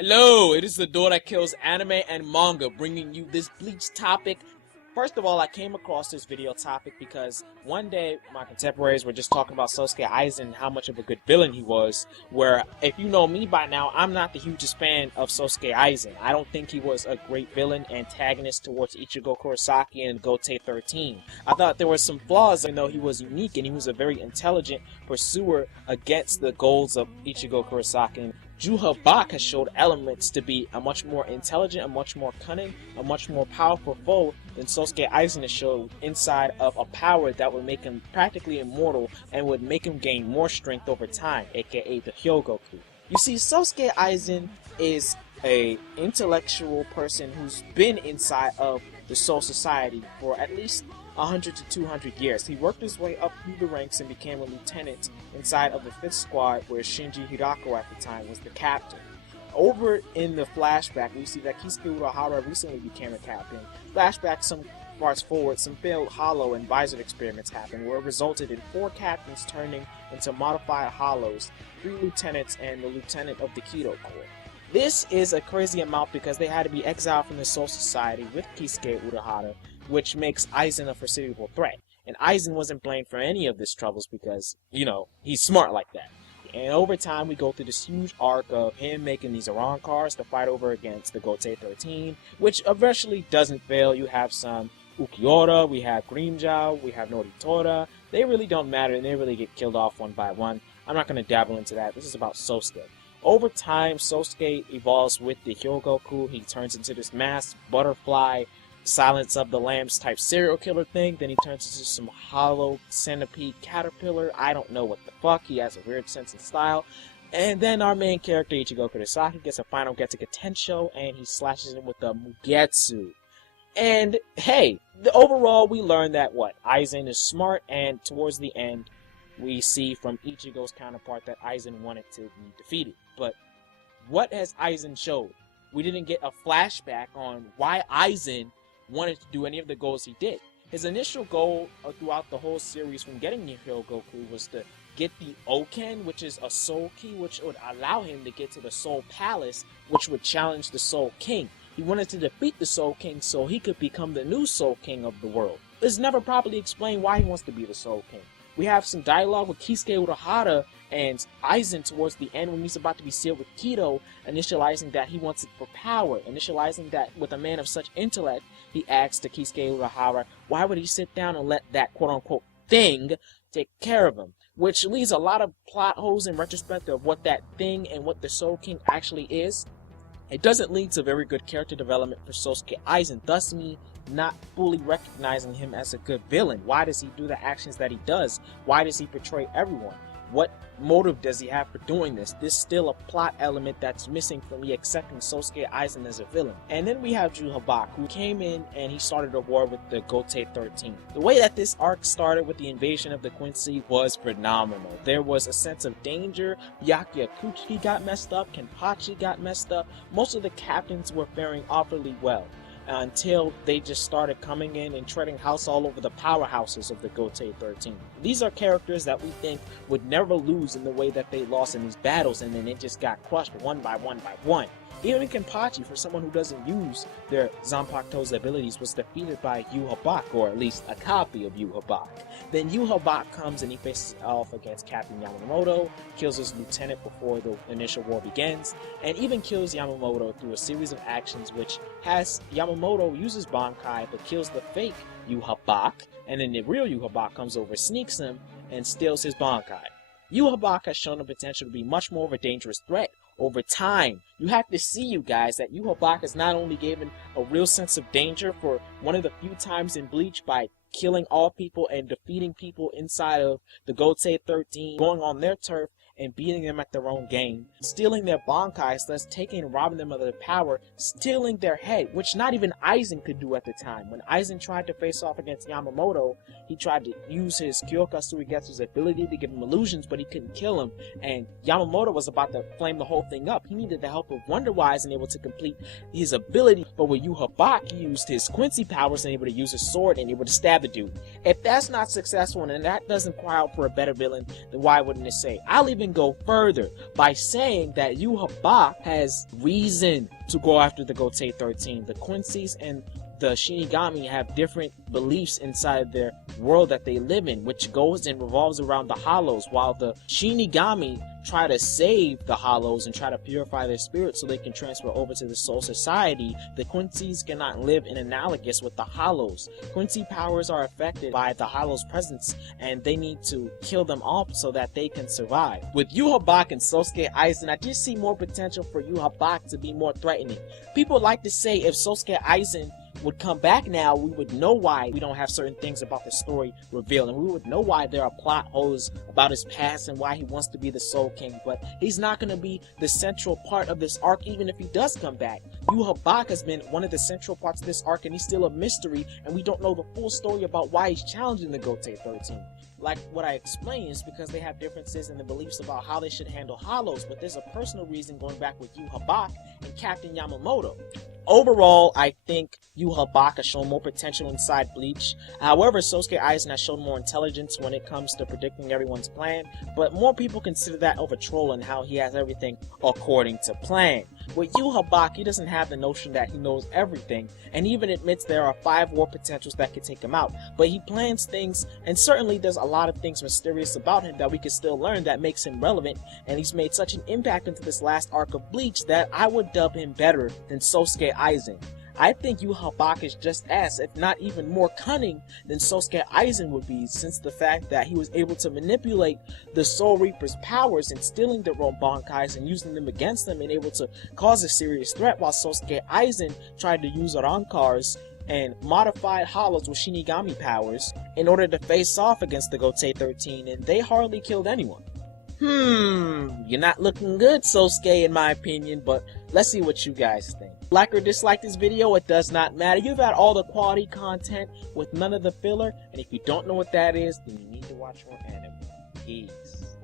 Hello, it is the door that kills anime and manga, bringing you this Bleach topic. First of all, I came across this video topic because one day my contemporaries were just talking about Sosuke Aizen and how much of a good villain he was, where if you know me by now, I'm not the hugest fan of Sosuke Aizen. I don't think he was a great villain antagonist towards Ichigo Kurosaki and Gote 13. I thought there were some flaws, even though he was unique and he was a very intelligent pursuer against the goals of Ichigo Kurosaki. Juha Bach has showed elements to be a much more intelligent, a much more cunning, a much more powerful foe than Sosuke Aizen has showed inside of a power that would make him practically immortal and would make him gain more strength over time, aka the Hyogoku. You see, Sosuke Aizen is a intellectual person who's been inside of the Soul Society for at least 100 to 200 years. He worked his way up through the ranks and became a lieutenant inside of the 5th Squad, where Shinji Hirako at the time was the captain. Over in the flashback, we see that Kisuke Urahara recently became a captain. Flashback some parts forward, some failed hollow and visor experiments happened, where it resulted in 4 captains turning into modified hollows, 3 lieutenants, and the lieutenant of the Kido Corps. This is a crazy amount because they had to be exiled from the Soul Society with Kisuke Urahara, which makes Aizen a foreseeable threat. And Aizen wasn't blamed for any of this troubles because, you know, he's smart like that. And over time, we go through this huge arc of him making these Iran cars to fight over against the Gote 13, which eventually doesn't fail. You have some Ukiura, we have Grimmjow, we have Noritora. They really don't matter, and they really get killed off one by one. I'm not going to dabble into that. This is about Sosuke. Over time, Sosuke evolves with the Hyogoku. He turns into this masked butterfly, Silence of the Lambs type serial killer thing. Then he turns into some hollow centipede caterpillar. I don't know what the fuck. He has a weird sense of style. And then our main character, Ichigo Kurosaki, gets a final Getsuga Tensho, and he slashes him with the Mugetsu. And hey, overall we learn that Aizen is smart, and towards the end we see from Ichigo's counterpart that Aizen wanted to be defeated. But what has Aizen showed? We didn't get a flashback on why Aizen wanted to do any of the goals he did. His initial goal throughout the whole series from getting the Hyogoku was to get the Oken, which is a soul key, which would allow him to get to the Soul Palace, which would challenge the Soul King. He wanted to defeat the Soul King so he could become the new Soul King of the world. It's never properly explained why he wants to be the Soul King. We have some dialogue with Kisuke Urahara and Aizen towards the end when he's about to be sealed with Kido, initializing that he wants it for power, initializing that with a man of such intellect, he asks to Kisuke Urahara, why would he sit down and let that quote-unquote thing take care of him? Which leaves a lot of plot holes in retrospect of what that thing and what the Soul King actually is. It doesn't lead to very good character development for Sosuke Aizen, thus me not fully recognizing him as a good villain. Why does he do the actions that he does? Why does he betray everyone? What motive does he have for doing this? This is still a plot element that's missing from me accepting Sosuke Aizen as a villain. And then we have Juha Bach, who came in and he started a war with the Gote 13. The way that this arc started with the invasion of the Quincy was phenomenal. There was a sense of danger. Byakuya got messed up, Kenpachi got messed up. Most of the captains were faring awfully well, until they just started coming in and treading house all over the powerhouses of the Gote 13. These are characters that we think would never lose in the way that they lost in these battles, and then it just got crushed one by one by one. Even Kenpachi, for someone who doesn't use their Zanpakuto's abilities, was defeated by Juha Bach, or at least a copy of Juha Bach. Then Juha Bach comes and he faces off against Captain Yamamoto, kills his lieutenant before the initial war begins, and even kills Yamamoto through a series of actions which has Yamamoto use his Bankai but kills the fake Juha Bach, and then the real Juha Bach comes over, sneaks him, and steals his Bankai. Juha Bach has shown the potential to be much more of a dangerous threat over time. You have to see, you guys, that Juha Bach has not only given a real sense of danger for one of the few times in Bleach by killing all people and defeating people inside of the Gote 13, going on their turf and beating them at their own game, stealing their Bankais, thus taking and robbing them of their power, stealing their head, which not even Aizen could do at the time. When Aizen tried to face off against Yamamoto, he tried to use his Kyoka Suigetsu's ability to give him illusions, but he couldn't kill him, and Yamamoto was about to flame the whole thing up. He needed the help of Wonder Wise and able to complete his ability, but with Juha Bach, he used his Quincy powers and able to use his sword and able to stab the dude. If that's not successful and that doesn't cry out for a better villain, then why wouldn't it say? I'll even even go further by saying that Juha Bach has reason to go after the Gotei 13. The Quincy's and the Shinigami have different beliefs inside their world that they live in, which goes and revolves around the Hollows, while the Shinigami try to save the Hollows and try to purify their spirits so they can transfer over to the Soul Society. The Quincy's cannot live in analogous with the Hollows. Quincy powers are affected by the Hollows' presence, and they need to kill them off so that they can survive. With Juha Bach and Sosuke Aizen, I just see more potential for Juha Bach to be more threatening. People like to say if Sosuke Aizen would come back now, we would know why we don't have certain things about the story revealed, and we would know why there are plot holes about his past and why he wants to be the Soul King. But he's not going to be the central part of this arc, even if he does come back. Juha Bach has been one of the central parts of this arc, and he's still a mystery, and we don't know the full story about why he's challenging the Gotei 13. Like what I explained, is because they have differences in the beliefs about how they should handle Hollows, but there's a personal reason going back with Juha Bach and Captain Yamamoto. Overall, I think Juha Bach has shown more potential inside Bleach. However, Sosuke Aizen has shown more intelligence when it comes to predicting everyone's plan, but more people consider that over trolling how he has everything according to plan. With Juha Bach, he doesn't have the notion that he knows everything, and even admits there are 5 war potentials that could take him out, but he plans things, and certainly there's a lot of things mysterious about him that we can still learn that makes him relevant, and he's made such an impact into this last arc of Bleach that I would dub him better than Sosuke Aizen. I think Juha Bach is just as, if not even more cunning than Sosuke Aizen would be, since the fact that he was able to manipulate the Soul Reaper's powers in stealing the Ronbankais and using them against them and able to cause a serious threat, while Sosuke Aizen tried to use Rankars and modified Hollows with Shinigami powers in order to face off against the Gotei 13, and they hardly killed anyone. You're not looking good, Sosuke, in my opinion, but let's see what you guys think. Like or dislike this video, it does not matter. You've had all the quality content with none of the filler, and if you don't know what that is, then you need to watch more anime. Peace.